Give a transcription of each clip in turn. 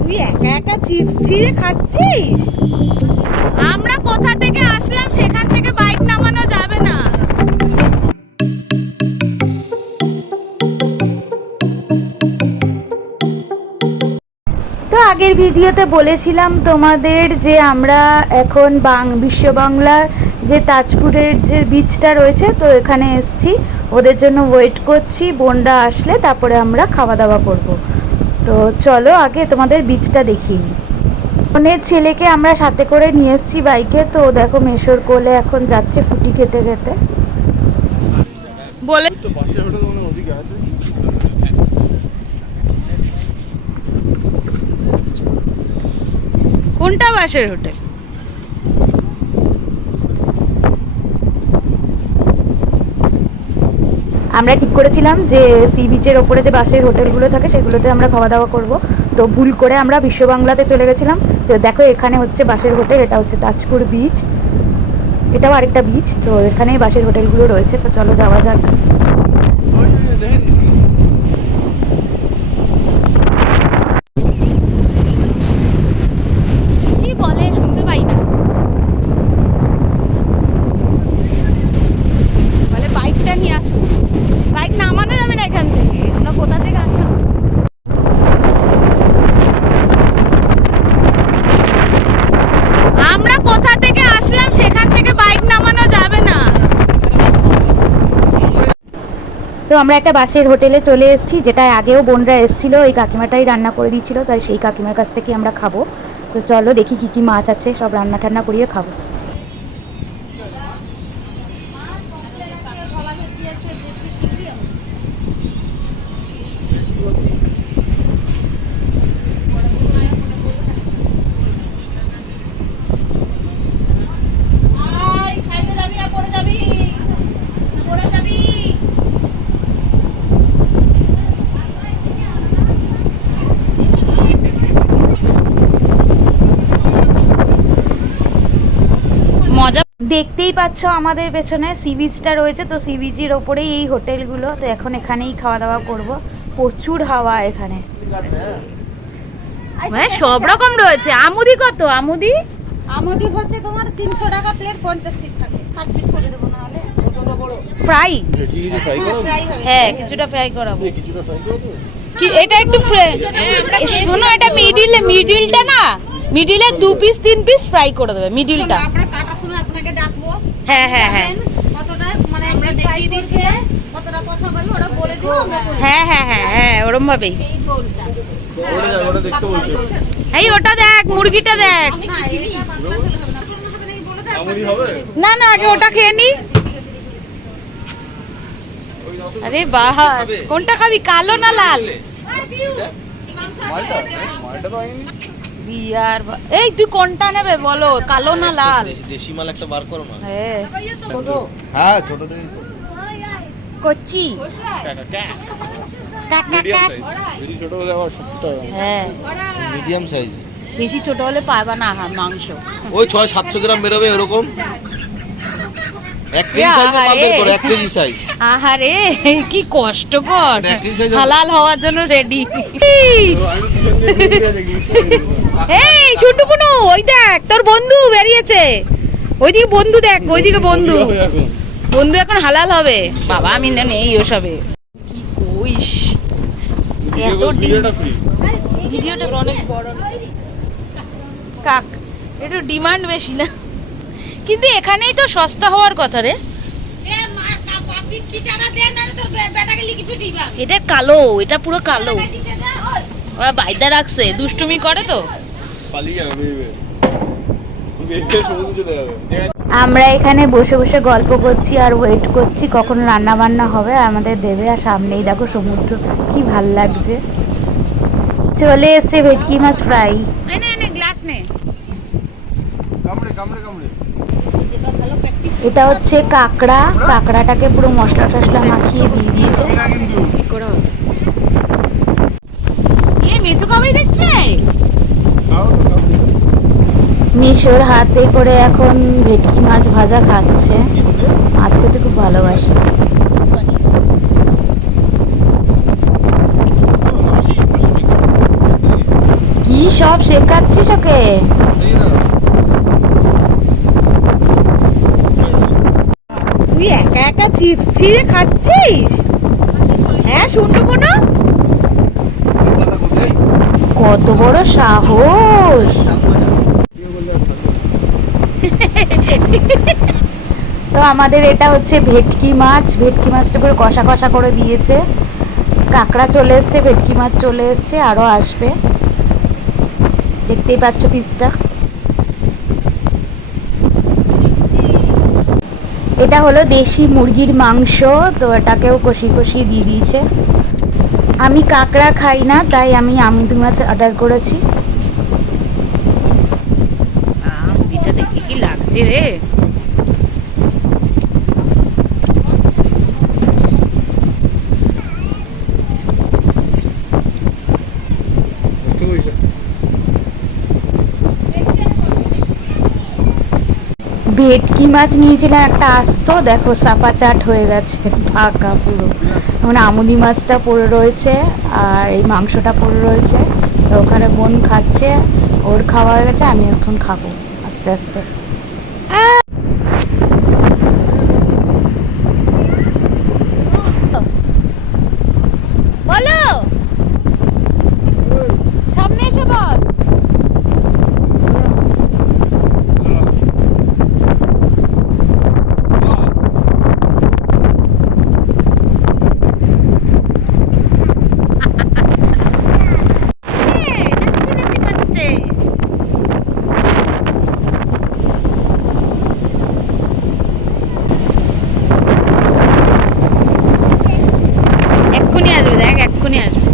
তুই একা একা চিপস ছিঁড়ে খাচ্ছিস? আমরা কোথা থেকে আসলাম, সেখান থেকে বাইক নামানো যাবে না। তো আগের ভিডিওতে বলেছিলাম তোমাদের যে আমরা এখন বিশ্ব বাংলার যে তাজপুরের যে বিচটা রয়েছে, তো এখানে এসছি, ওদের জন্য ওয়েট করছি। বোনরা আসলে তারপরে আমরা খাওয়া দাওয়া করব। তো চলো আগে তোমাদের বিচটা দেখিয়ে নিই। বোনের ছেলেকে আমরা সাথে করে নিয়ে এসেছি বাইকে। তো দেখো মেশোর কোলে এখন যাচ্ছে ফুটি খেতে খেতে। বলে কোনটা বাসের হোটেল? আমরা ঠিক করেছিলাম যে সি বিচের ওপরে যে বাসের হোটেলগুলো থাকে সেগুলোতে আমরা খাওয়া দাওয়া করব। তো ভুল করে আমরা বিশ্ব বাংলাতে চলে গেছিলাম। তো দেখো এখানে হচ্ছে বাসের হোটেল, এটা হচ্ছে তাজপুর বিচ, এটাও আরেকটা বিচ। তো এখানেই বাসের হোটেলগুলো রয়েছে। তো চলো যাওয়া যাক। কি বলে শুনতে পাই না। বলে বাইকটা নিয়ে আসুন। বাইক নামানো যাবে না এখান থেকে। আমরা কোথা থেকে আসলাম? আমরা কোথা থেকে আসলাম, সেখান থেকে বাইক নামানো যাবে না। তো আমরা একটা বাসের হোটেলে চলে এসেছি, যেটা আগেও বোনরা এসেছিলো। এই কাকিমাটাই রান্না করে দিচ্ছিল, তাই সেই কাকিমার কাছ থেকে আমরা খাবো। তো চলো দেখি কী কী মাছ আছে, সব রান্না টান্না করিয়ে খাবো। মজা দেখতেই পাচ্ছ আমাদের পেছনে সি বিচটা রয়েছে। তো সি বিচের ওপরেই এই হোটেলগুলো। তো এখন এখানেই খাওয়া দাওয়া করব। প্রচুর হাওয়া এখানে। মানে সব রকম রয়েছে। আমুদি কত? আমুদি আমুদি হচ্ছে তোমার 300 টাকা প্লেট, 50 পিস থাকে। 60 পিস করে দেবো না হলে। ফ্রাই? হ্যাঁ, কিছুটা ফ্রাই করাবো। কি এটা একটু শোনো, এটা মিডিলটা না, মিডিলে 2 পিস 3 পিস ফ্রাই করে দেবে মিডিলটা। আমরা কাটার সময় আপনাকে ডাকবো। হ্যাঁ হ্যাঁ হ্যাঁ কতটা মানে আমরা দেখিয়ে দিচ্ছি, কতটা কথা বলবো ওটা বলে দিও, আমরা করে দেব। হ্যাঁ হ্যাঁ হ্যাঁ হ্যাঁ, ওরম ভাবেই। এই ঝোলটা ওটা দেখতে বলছে। এই ওটা দেখ, মুরগিটা দেখ। আমি কি চিনি না, পাতলা চলে হবে না। পুরো হবে নাকি বলে দাও। আমুদি হবে? না না, আগে ওটা খেয়ে নি। আরে বাহ, কোনটা খাবি, কালো না লাল? মালটা তো আইনি। বিয়ার এই তুই কোনটা নেবে বলো, কালো না লাল? দেশি মাল একটা বার করো না। হ্যাঁ হ্যাঁ, ছোট দেই। কচি বেশি ছোট হলে আবার 70 টাকা। হ্যাঁ, মিডিয়াম সাইজ। বেশি ছোট হলে পাবা না মাংস। ওই 600-700 গ্রাম বেরোবে এরকম। 1 কেজি সাইজ মাল বের করো, 1 কেজি সাইজ। আহারে কি কষ্টকর। এক কেজি size হালাল হওয়ার জন্য রেডি। এই ছুটু পুনু, ওই দেখ তোর বন্ধু বেরিয়েছে। ওইদিকে বন্ধু দেখ, ওইদিকে বন্ধু। বন্ধু এখন হালাল হবে। বাবা আমি নেই ওসবে। কি কইস, এত ভিডিওটা ফ্রি। ভিডিওটা অনেক বড় কাক, একটু ডিমান্ড বেশি না? কিন্তু এখানেই তো সস্তা হওয়ার কথা রে। এটা কালো, এটা পুরো কালো। ওরা বাইদা রাখছে, দুষ্টুমি করে তো। পালিয়ে যাবে বেবে সমুদ্র চলে যাবে। আমরা এখানে বসে বসে গল্প করছি আর ওয়েট করছি কখন রান্না বান্না হবে আমাদের দেবে। আর সামনেই দেখো সমুদ্র, কি ভাল লাগছে। চলে এসছে ভেটকি মাছ ফ্রাই। নে গ্লাস নে। কামড়ে কামড়ে কামড়ে। এটা হচ্ছে কাঁকড়া। কাঁকড়াটাকে পুরো মশলা টশলা মাখিয়ে দিয়ে দিয়েছে। কি করে হবে? এ মেচু কবে দিচ্ছে? মিশোর হাতে করে এখন ভেটকি মাছ ভাজা খাচ্ছে। মাছ খেতে খুব ভালোবাসে। সব শেখাচ্ছিস ওকে? তুই একা একা চিপস ছিঁড়ে খাচ্ছিস? হ্যাঁ শুনলো কোনো? কত বড় সাহস! তো আমাদের এটা হচ্ছে ভেটকি মাছ। ভেটকি মাছটা পুরো কষা কষা করে দিয়েছে। কাঁকড়া চলে এসছে, ভেটকি মাছ চলে এসছে, আরও আসবে। দেখতেই পাচ্ছ পিসটা। এটা হলো দেশি মুরগির মাংস, তো এটাকেও কষিয়ে কষিয়ে দিয়ে দিয়েছে। আমি কাঁকড়া খাই না, তাই আমি আমুদি মাছ অর্ডার করেছি। আমুদিটা দেখি কি লাগছে রে। ভেটকি মাছ নিয়েছিলাম একটা আস্ত, দেখো সাপা চাট হয়ে গেছে, ফাঁকা পুরো। এখন আমুদি মাছটা পড়ে রয়েছে আর এই মাংসটা পড়ে রয়েছে। তো ওখানে বোন খাচ্ছে, ওর খাওয়া হয়ে গেছে, আমি এখন খাবো আস্তে আস্তে। বলো, সামনে এসে বল। নাচছে নাচছে কাটছে। এক্ষুনি আসবে, দেখ এক্ষুনি আসবে।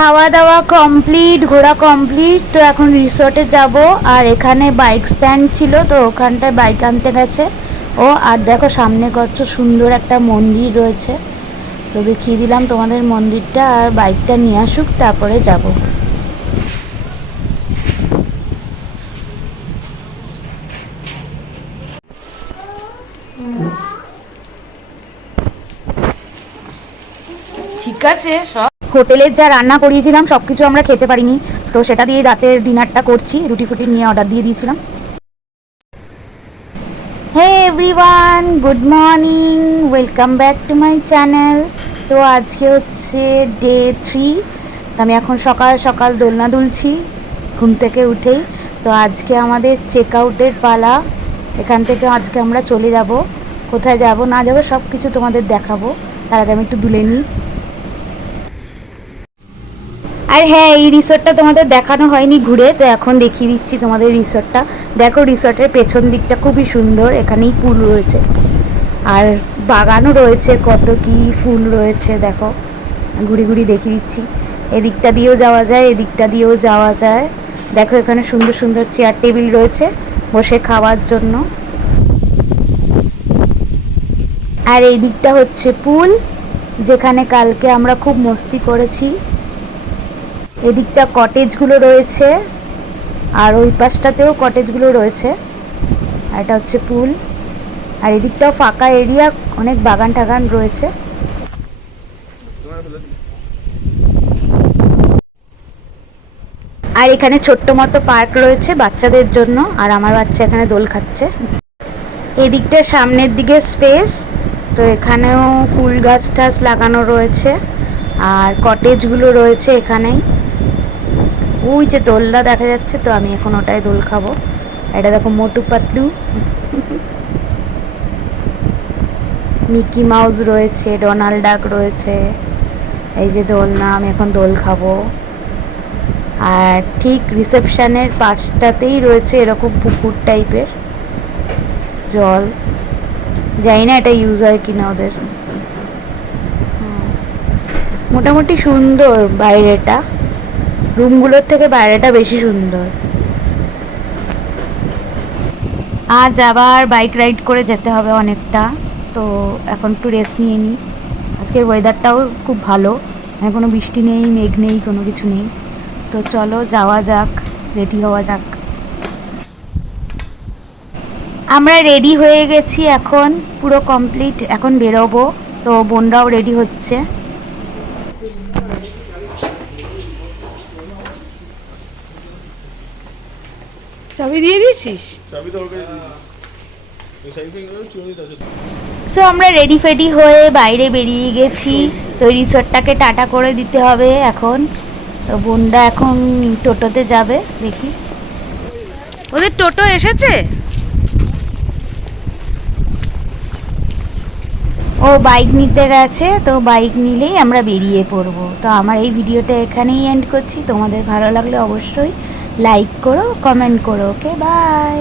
খাওয়া দাওয়া কমপ্লিট, ঘোরা কমপ্লিট। তো এখন রিসর্টে যাব। আর এখানে বাইক স্ট্যান্ড ছিল, তো ওখানটায় বাইক আনতে গেছে ও। আর দেখো সামনে কত সুন্দর একটা মন্দির রয়েছে, তো দেখিয়ে দিলাম তোমাদের মন্দিরটা। আর বাইকটা নিয়ে আসুক, তারপরে যাব। ঠিক আছে সব। হোটেলের যা রান্না করিয়েছিলাম সব কিছু আমরা খেতে পারিনি, তো সেটা দিয়ে রাতের ডিনারটা করছি। রুটি ফুটি নিয়ে অর্ডার দিয়ে দিয়েছিলাম। Hey everyone, good morning, welcome back to my channel. তো আজকে হচ্ছে ডে 3। আমি এখন সকাল সকাল দোলনা দুলছি ঘুম থেকে উঠেই। তো আজকে আমাদের চেক আউটের পালা। এখান থেকে আজকে আমরা চলে যাব। কোথায় যাব না যাব সব কিছু তোমাদের দেখাবো। তার আগে আমি একটু দুলে নিই। আর হ্যাঁ, এই রিসর্টটা তোমাদের দেখানো হয়নি ঘুরে, তো এখন দেখিয়ে দিচ্ছি তোমাদের রিসর্টটা। দেখো রিসর্টের পেছন দিকটা খুবই সুন্দর, এখানেই পুল রয়েছে আর বাগানও রয়েছে, কত কি ফুল রয়েছে দেখো। ঘুরি ঘুরি দেখিয়ে দিচ্ছি। এদিকটা দিয়েও যাওয়া যায়, এদিকটা দিয়েও যাওয়া যায়। দেখো এখানে সুন্দর সুন্দর চেয়ার টেবিল রয়েছে বসে খাওয়ার জন্য। আর এই দিকটা হচ্ছে পুল, যেখানে কালকে আমরা খুব মস্তি করেছি। এদিকটা কটেজগুলো রয়েছে আর ওই পাশটাতেও কটেজগুলো রয়েছে। আর এটা হচ্ছে পুল। আর এদিকটাও ফাঁকা এরিয়া, অনেক বাগান টাগান রয়েছে। আর এখানে ছোট্ট মতো পার্ক রয়েছে বাচ্চাদের জন্য, আর আমার বাচ্চা এখানে দোল খাচ্ছে। এদিকটা সামনের দিকে স্পেস, তো এখানেও ফুল গাছ টাছ লাগানো রয়েছে আর কটেজগুলো রয়েছে এখানেই। ওই যে দোলনা দেখা যাচ্ছে, তো আমি এখন ওটাই দোল খাবো। এটা দেখো মোটু পাতলু, মিকি মাউস রয়েছে, ডোনাল্ড ডাক রয়েছে। এই যে দোলনা, আমি এখন দোল খাবো। আর ঠিক রিসেপশনের পাশটাতেই রয়েছে এরকম পুকুর টাইপের জল। জানি না এটা ইউজ হয় কিনা ওদের। মোটামুটি সুন্দর বাইরেটা, রুমগুলোর থেকে বাইরেটা বেশি সুন্দর। আজ আবার বাইক রাইড করে যেতে হবে অনেকটা, তো এখন একটু রেস্ট নিয়ে নিই। আজকের ওয়েদারটাও খুব ভালো, মানে কোনো বৃষ্টি নেই, মেঘ নেই, কোনো কিছু নেই। তো চলো যাওয়া যাক, রেডি হওয়া যাক। আমরা রেডি হয়ে গেছি, এখন পুরো কমপ্লিট, এখন বেরোবো। তো বোনরাও রেডি হচ্ছে। চাবি দিয়ে দিয়েছিস? সো আমরা রেডি ফেডি হয়ে বাইরে বেরিয়ে গেছি। তো রিসোর্টটাকে টাটা করে দিতে হবে এখন। তো বোনরা এখন টোটোতে যাবে, দেখি। ওদের টোটো এসেছে? ও বাইক নিতে গেছে, তো বাইক নিলেই আমরা বেরিয়ে পড়বো। তো আমার এই ভিডিওটা এখানেই এন্ড করছি। তোমাদের ভালো লাগলে অবশ্যই লাইক করো, কমেন্ট করো। ওকে, বাই।